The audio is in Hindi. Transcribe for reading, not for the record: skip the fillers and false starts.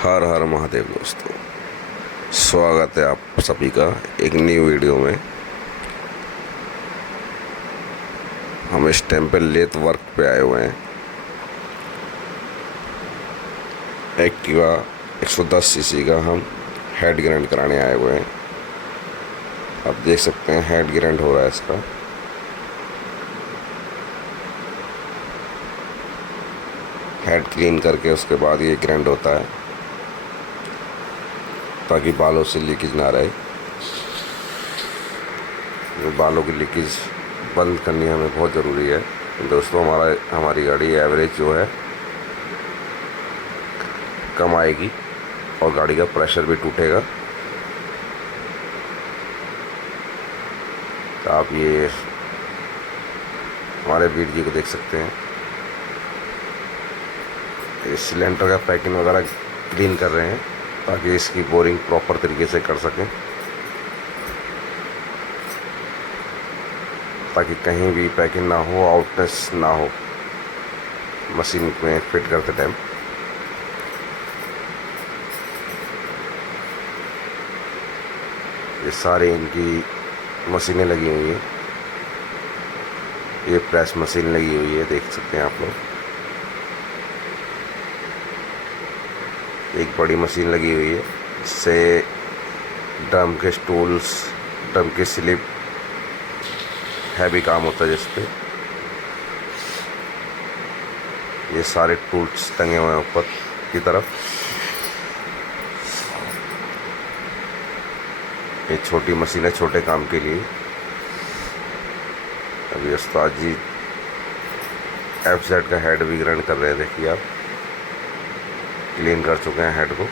हर हर महादेव दोस्तों, स्वागत है आप सभी का एक न्यू वीडियो में। हम इस टेम्पल लेथ वर्क पे आए हुए हैं। एक्टिवा 110 सीसी का हम हेड ग्राइंड कराने आए हुए हैं। आप देख सकते हैं हेड ग्राइंड हो रहा है इसका। हेड क्लीन करके उसके बाद ये ग्राइंड होता है ताकि बालों से लीकेज ना रहे। ये बालों की लीकेज बंद करनी हमें बहुत ज़रूरी है दोस्तों। हमारी गाड़ी एवरेज जो है कम आएगी और गाड़ी का प्रेशर भी टूटेगा। तो आप ये हमारे वीर जी को देख सकते हैं, इस सिलेंडर का पैकिंग वगैरह क्लीन कर रहे हैं ताकि इसकी बोरिंग प्रॉपर तरीके से कर सकें, ताकि कहीं भी पैकिंग ना हो, आउटनेस ना हो मशीन में फिट करते टाइम। ये सारी इनकी मशीनें लगी हुई हैं। ये प्रेस मशीन लगी हुई है, देख सकते हैं आप लोग। एक बड़ी मशीन लगी हुई है, इससे ड्रम के स्टूल्स, ड्रम की स्लिप हैवी काम होता है जिसपे। ये सारे टूल्स टंगे हुए हैं ऊपर की तरफ। ये छोटी मशीन है छोटे काम के लिए। अभी उस्ताद जी FZ का हेड भी ग्राइंड कर रहे हैं, देखिए आप। क्लीन कर चुके हैं हेड को।